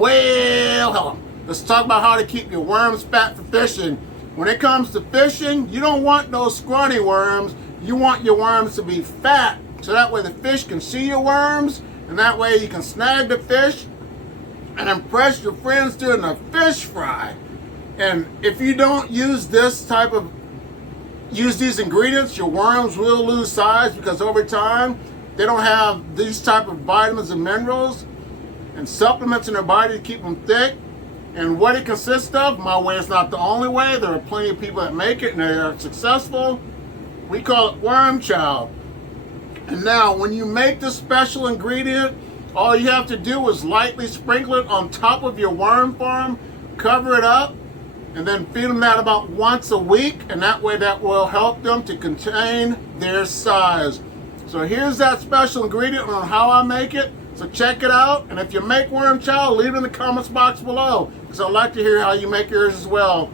Well, let's talk about how to keep your worms fat for fishing. When it comes to fishing, you don't want those scrawny worms. You want your worms to be fat, so that way the fish can see your worms, and that way you can snag the fish and impress your friends during a fish fry. And if you don't use these ingredients, your worms will lose size, because over time they don't have these type of vitamins and minerals and supplements in their body to keep them thick. And what it consists of, my way is not the only way. There are plenty of people that make it and they are successful. We call it worm chow. And now when you make this special ingredient, all you have to do is lightly sprinkle it on top of your worm farm, cover it up, and then feed them that about once a week, and that way that will help them to contain their size. So here's that special ingredient on how I make it. So check it out, and if you make worm chow, leave it in the comments box below, because I'd like to hear how you make yours as well.